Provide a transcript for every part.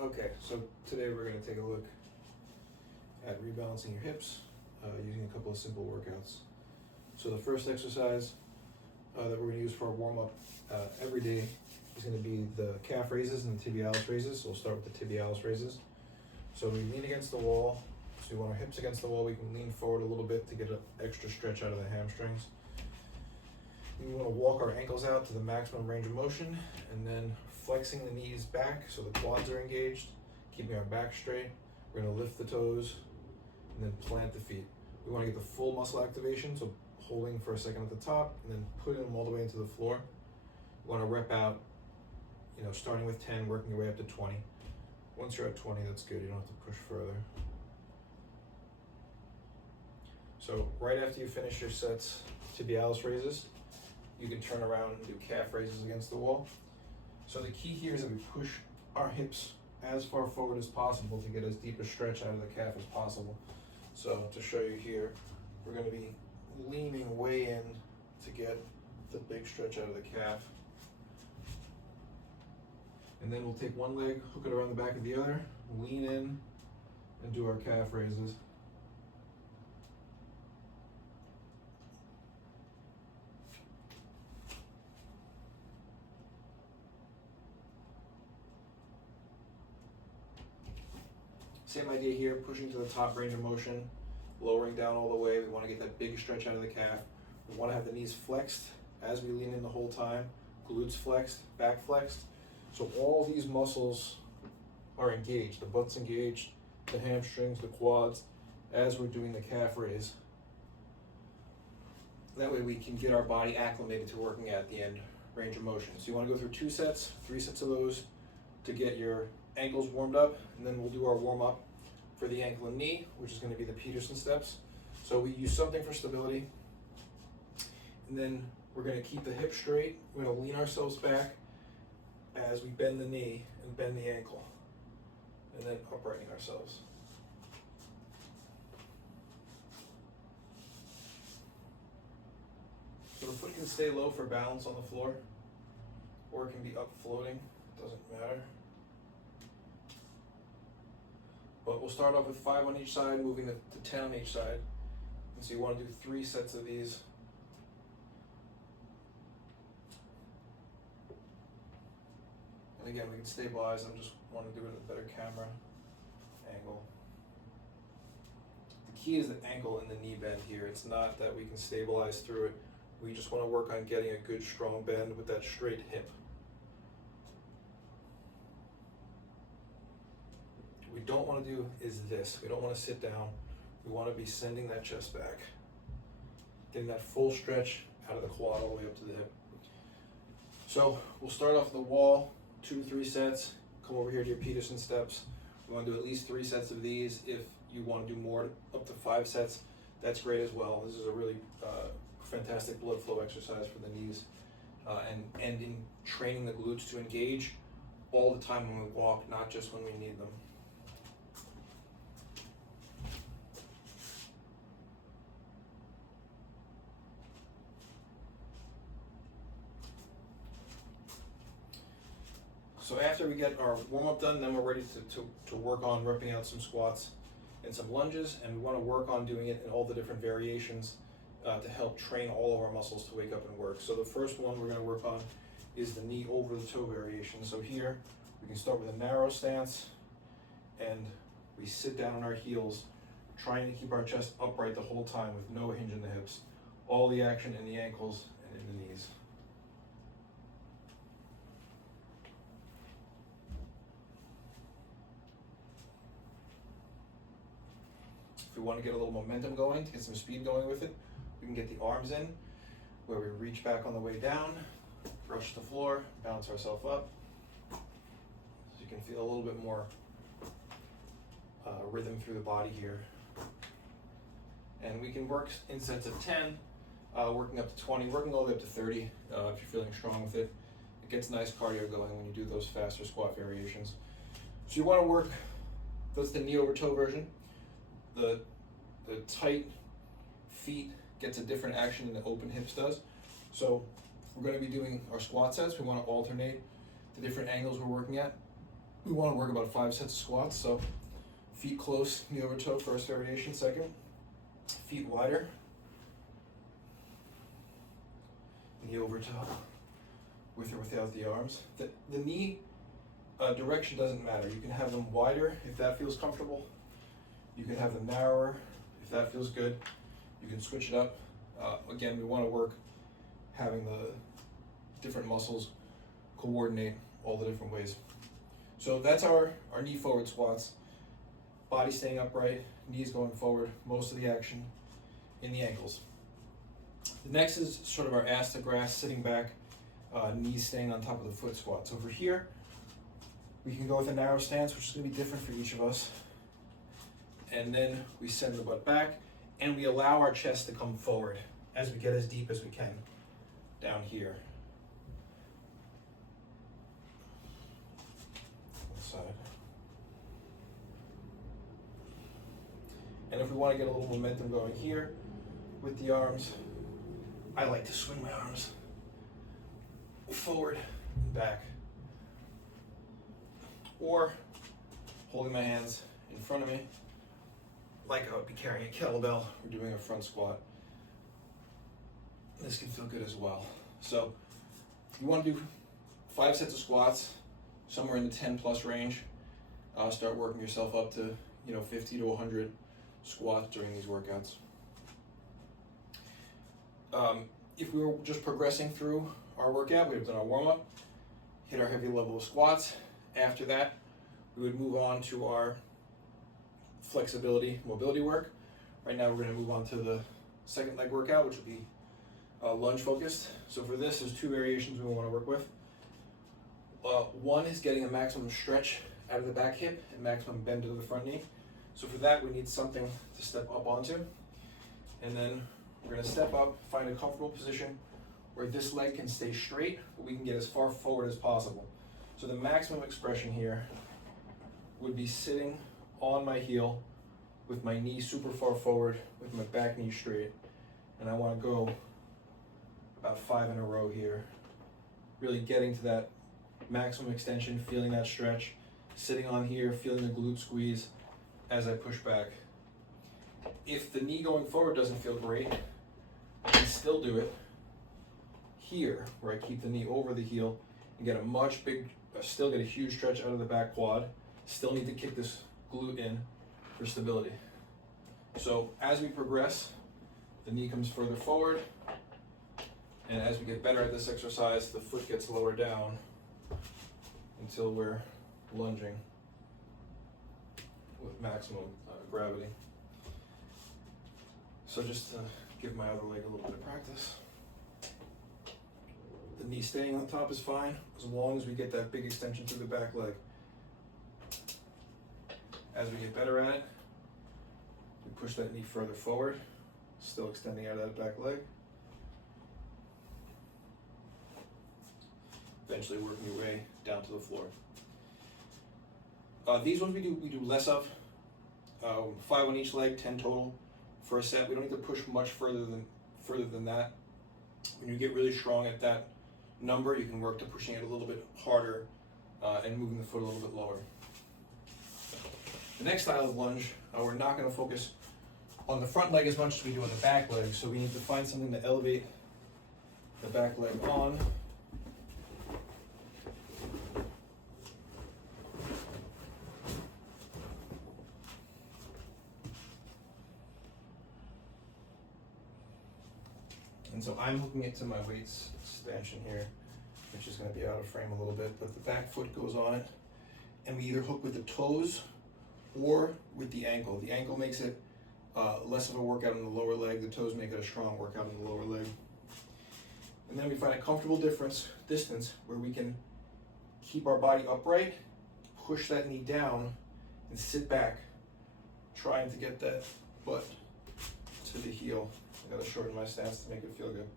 Okay, so today we're going to take a look at rebalancing your hips using a couple of simple workouts. So the first exercise that we're going to use for our warm-up every day is going to be the calf raises and the tibialis raises. So we'll start with the tibialis raises. So we lean against the wall. So we want our hips against the wall. We can lean forward a little bit to get an extra stretch out of the hamstrings. We want to walk our ankles out to the maximum range of motion and then flexing the knees back so the quads are engaged, keeping our back straight. We're going to lift the toes and then plant the feet. We want to get the full muscle activation, so holding for a second at the top and then putting them all the way into the floor. We want to rep out, starting with 10, working your way up to 20. Once you're at 20, that's good. You don't have to push further. So right after you finish your sets, tibialis raises, you can turn around and do calf raises against the wall. So the key here is that we push our hips as far forward as possible to get as deep a stretch out of the calf as possible. So to show you here, we're going to be leaning way in to get the big stretch out of the calf. And then we'll take one leg, hook it around the back of the other, lean in, and do our calf raises. Same idea here, pushing to the top range of motion, lowering down all the way. We want to get that big stretch out of the calf. We want to have the knees flexed as we lean in the whole time, glutes flexed, back flexed. So all these muscles are engaged. The butt's engaged, the hamstrings, the quads, as we're doing the calf raise. That way we can get our body acclimated to working at the end range of motion. So you want to go through 2 sets, 3 sets of those to get your ankles warmed up, and then we'll do our warm-up for the ankle and knee, which is going to be the Peterson steps. So we use something for stability, and then we're going to keep the hip straight. We're going to lean ourselves back as we bend the knee and bend the ankle, and then uprighting ourselves. So the foot can stay low for balance on the floor, or it can be up floating, doesn't matter. But we'll start off with 5 on each side, moving to 10 on each side. And so you want to do 3 sets of these. And again, we can stabilize. I just want to do it at a better camera angle. The key is the ankle and the knee bend here. It's not that we can stabilize through it. We just want to work on getting a good strong bend with that straight hip. What we don't want to do is this. We don't want to sit down. We want to be sending that chest back, getting that full stretch out of the quad all the way up to the hip. So we'll start off the wall, 2 to 3 sets. Come over here to your Peterson steps. We want to do at least 3 sets of these. If you want to do more, up to 5 sets, that's great as well. This is a really fantastic blood flow exercise for the knees, and in training the glutes to engage all the time when we walk, not just when we need them. So after we get our warm-up done, then we're ready to work on repping out some squats and some lunges, and we want to work on doing it in all the different variations to help train all of our muscles to wake up and work. So the first one we're going to work on is the knee over the toe variation. So here we can start with a narrow stance, and we sit down on our heels, trying to keep our chest upright the whole time with no hinge in the hips. All the action in the ankles and in the knees. If we want to get a little momentum going, to get some speed going with it, we can get the arms in, where we reach back on the way down, brush the floor, bounce ourselves up. So you can feel a little bit more rhythm through the body here. And we can work in sets of 10, working up to 20, working all the way up to 30 if you're feeling strong with it. It gets nice cardio going when you do those faster squat variations. So you want to work, that's the knee over toe version. The tight feet gets a different action than the open hips does. So we're going to be doing our squat sets. We want to alternate the different angles we're working at. We want to work about 5 sets of squats, so feet close, knee over toe, first variation, second. Feet wider, knee over toe, with or without the arms. The knee direction doesn't matter. You can have them wider if that feels comfortable. You can have them narrower if that feels good. You can switch it up. Again, we want to work having the different muscles coordinate all the different ways. So that's our knee forward squats. Body staying upright, knees going forward, most of the action in the ankles. The next is sort of our ass to grass, sitting back, knees staying on top of the foot squats. Over here, we can go with a narrow stance, which is going to be different for each of us. And then we send the butt back, and we allow our chest to come forward as we get as deep as we can down here. Side. And if we want to get a little momentum going here with the arms, I like to swing my arms forward and back, or holding my hands in front of me like I would be carrying a kettlebell or doing a front squat. This can feel good as well. So you want to do 5 sets of squats, somewhere in the 10 plus range. Start working yourself up to 50 to 100 squats during these workouts. If we were just progressing through our workout, we would have done our warm-up, hit our heavy level of squats. After that, we would move on to our flexibility, mobility work. Right now, we're going to move on to the second leg workout, which will be lunge focused. So for this, there's 2 variations we want to work with. One is getting a maximum stretch out of the back hip and maximum bend to the front knee. So for that, we need something to step up onto. And then we're going to step up, find a comfortable position where this leg can stay straight, but we can get as far forward as possible. So the maximum expression here would be sitting on my heel with my knee super far forward, with my back knee straight. And I want to go about 5 in a row here, really getting to that maximum extension, feeling that stretch, sitting on here, feeling the glute squeeze as I push back. If the knee going forward doesn't feel great, I can still do it here, where I keep the knee over the heel and get still get a huge stretch out of the back quad. Still need to kick this glute in for stability. So as we progress, the knee comes further forward, and as we get better at this exercise, the foot gets lower down until we're lunging with maximum gravity. So just to give my other leg a little bit of practice. The knee staying on top is fine, as long as we get that big extension through the back leg. As we get better at it, we push that knee further forward, still extending out of that back leg. Eventually working your way down to the floor. These ones we do less of. 5 on each leg, 10 total for a set. We don't need to push much further than that. When you get really strong at that number, you can work to pushing it a little bit harder and moving the foot a little bit lower. The next style of lunge, we're not going to focus on the front leg as much as we do on the back leg, so we need to find something to elevate the back leg on. And so I'm hooking it to my weights extension here, which is going to be out of frame a little bit, but the back foot goes on it, and we either hook with the toes or with the ankle. The ankle makes it less of a workout in the lower leg, the toes make it a strong workout in the lower leg. And then we find a comfortable distance where we can keep our body upright, push that knee down, and sit back, trying to get that butt to the heel. I gotta shorten my stance to make it feel good.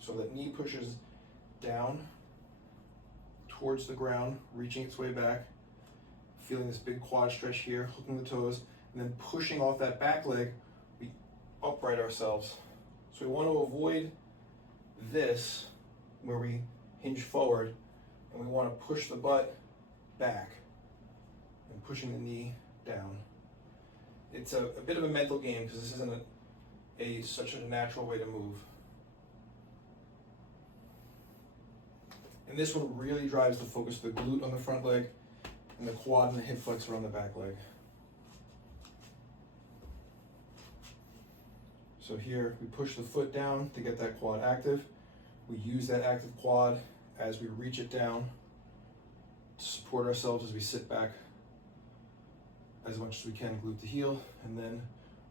So that knee pushes down towards the ground, reaching its way back, feeling this big quad stretch here, hooking the toes, and then pushing off that back leg, we upright ourselves. So we want to avoid this, where we hinge forward, and we want to push the butt back and pushing the knee down. It's a bit of a mental game because this isn't such a natural way to move. And this one really drives the focus of the glute on the front leg and the quad and the hip flexor on the back leg. So here we push the foot down to get that quad active. We use that active quad as we reach it down to support ourselves as we sit back as much as we can, glute to heel, and then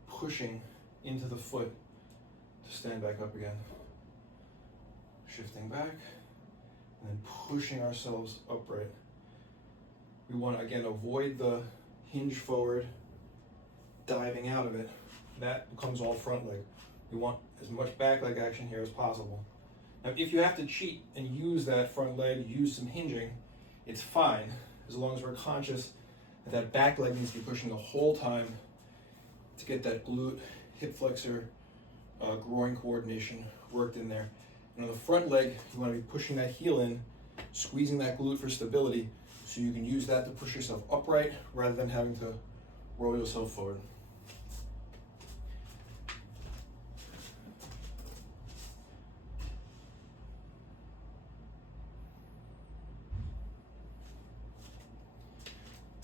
pushing into the foot to stand back up again. Shifting back, and then pushing ourselves upright. We want to, again, avoid the hinge forward, diving out of it. That becomes all front leg. We want as much back leg action here as possible. Now, if you have to cheat and use that front leg, use some hinging, it's fine, as long as we're conscious that that back leg needs to be pushing the whole time to get that glute, hip flexor, groin coordination worked in there. And on the front leg, you want to be pushing that heel in, squeezing that glute for stability, so you can use that to push yourself upright rather than having to roll yourself forward.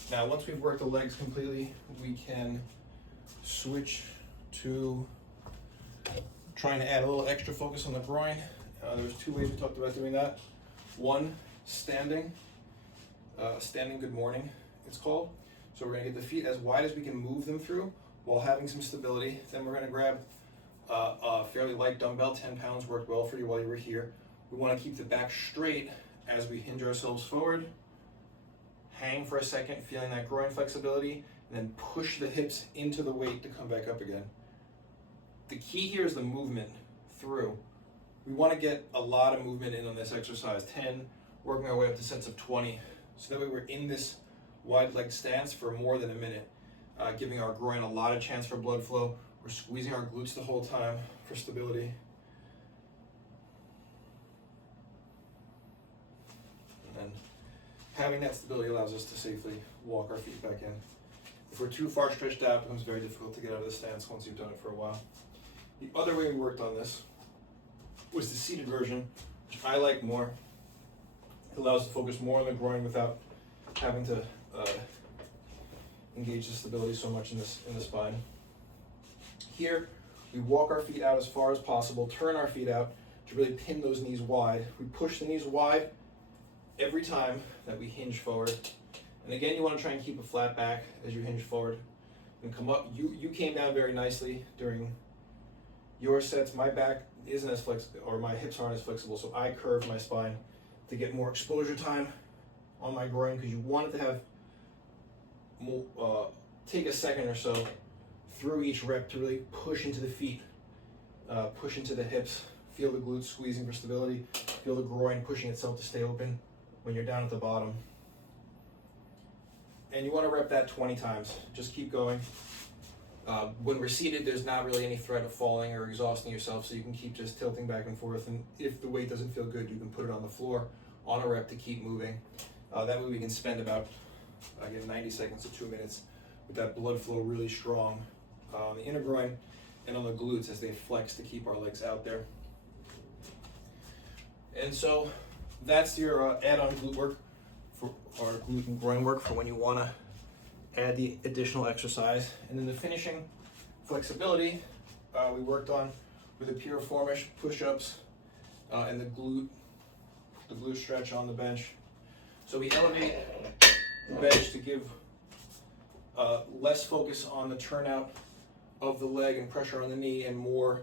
Now, once we've worked the legs completely, we can switch to trying to add a little extra focus on the groin. There's two ways we talked about doing that. One, standing good morning, it's called. So we're gonna get the feet as wide as we can move them through while having some stability. Then we're gonna grab a fairly light dumbbell, 10 pounds worked well for you while you were here. We wanna keep the back straight as we hinge ourselves forward. Hang for a second, feeling that groin flexibility, and then push the hips into the weight to come back up again. The key here is the movement through. We want to get a lot of movement in on this exercise, 10, working our way up to sets of 20. So that way we're in this wide leg stance for more than a minute, giving our groin a lot of chance for blood flow. We're squeezing our glutes the whole time for stability. And then having that stability allows us to safely walk our feet back in. If we're too far stretched out, it becomes very difficult to get out of the stance once you've done it for a while. The other way we worked on this was the seated version, which I like more. It allows us to focus more on the groin without having to engage the stability so much in the spine. Here, we walk our feet out as far as possible, turn our feet out to really pin those knees wide. We push the knees wide every time that we hinge forward. And again, you want to try and keep a flat back as you hinge forward and come up. You came down very nicely during your sets. My back isn't as flexible, or my hips aren't as flexible, so I curve my spine to get more exposure time on my groin, because you want it to have more, take a second or so through each rep to really push into the feet, push into the hips, feel the glutes squeezing for stability, feel the groin pushing itself to stay open when you're down at the bottom. And you want to rep that 20 times. Just keep going. When we're seated, there's not really any threat of falling or exhausting yourself, so you can keep just tilting back and forth. And if the weight doesn't feel good, you can put it on the floor on a rep to keep moving. That way we can spend about, again, 90 seconds to 2 minutes with that blood flow really strong on the inner groin and on the glutes as they flex to keep our legs out there. And so that's your add-on glute work for our glute and groin work for when you want to add the additional exercise. And then the finishing flexibility we worked on with the piriformish push-ups and the glute stretch on the bench. So we elevate the bench to give less focus on the turnout of the leg and pressure on the knee, and more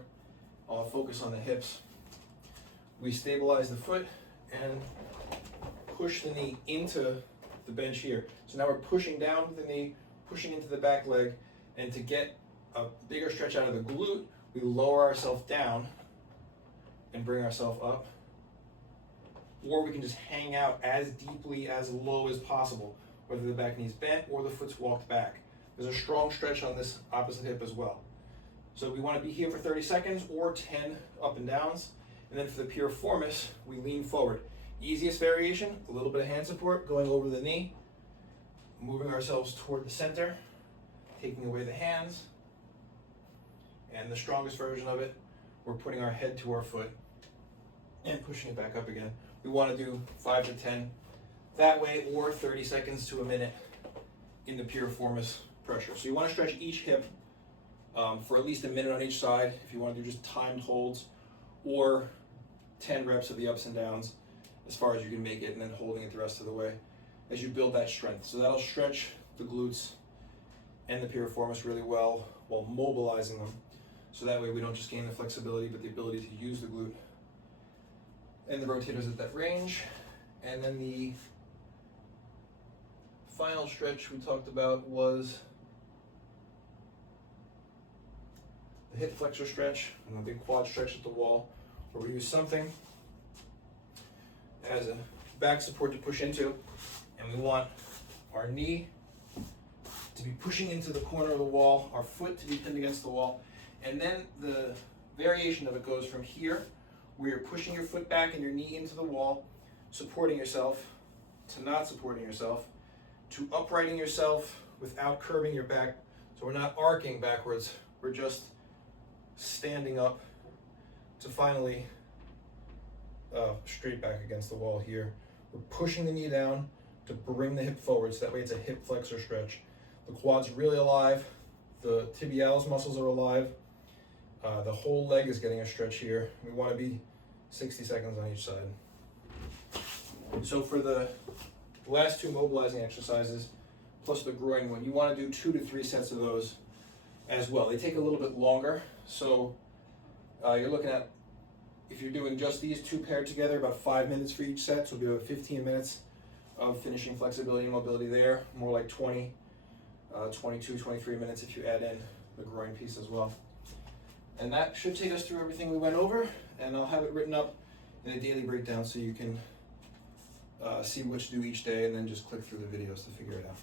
focus on the hips. We stabilize the foot and push the knee into the bench here. So now we're pushing down the knee, pushing into the back leg, and to get a bigger stretch out of the glute, we lower ourselves down and bring ourselves up. Or we can just hang out as deeply, as low as possible, whether the back knee's bent or the foot's walked back. There's a strong stretch on this opposite hip as well. So we want to be here for 30 seconds or 10 up and downs, And then for the piriformis, we lean forward. Easiest variation, a little bit of hand support, going over the knee, moving ourselves toward the center, taking away the hands. And the strongest version of it, we're putting our head to our foot and pushing it back up again. We want to do 5 to 10 that way, or 30 seconds to a minute in the piriformis pressure. So you want to stretch each hip for at least a minute on each side if you want to do just timed holds, or 10 reps of the ups and downs as far as you can make it, and then holding it the rest of the way as you build that strength. So that'll stretch the glutes and the piriformis really well while mobilizing them. So that way we don't just gain the flexibility, but the ability to use the glute and the rotators at that range. And then the final stretch we talked about was the hip flexor stretch and the big quad stretch at the wall, where we use something as a back support to push into, and we want our knee to be pushing into the corner of the wall, our foot to be pinned against the wall, and then the variation of it goes from here, where you're pushing your foot back and your knee into the wall, supporting yourself, to not supporting yourself, to uprighting yourself without curving your back. So we're not arcing backwards, we're just standing up, to finally straight back against the wall here. We're pushing the knee down to bring the hip forward, so that way it's a hip flexor stretch. The quad's really alive, the tibialis muscles are alive, the whole leg is getting a stretch here. We want to be 60 seconds on each side. So for the last two mobilizing exercises, plus the groin one, you want to do 2 to 3 sets of those as well. They take a little bit longer, so you're looking at, if you're doing just these two paired together, about 5 minutes for each set, so we'll do about 15 minutes of finishing flexibility and mobility there, more like 20, 22, 23 minutes if you add in the groin piece as well. And that should take us through everything we went over, and I'll have it written up in a daily breakdown so you can see what to do each day, and then just click through the videos to figure it out.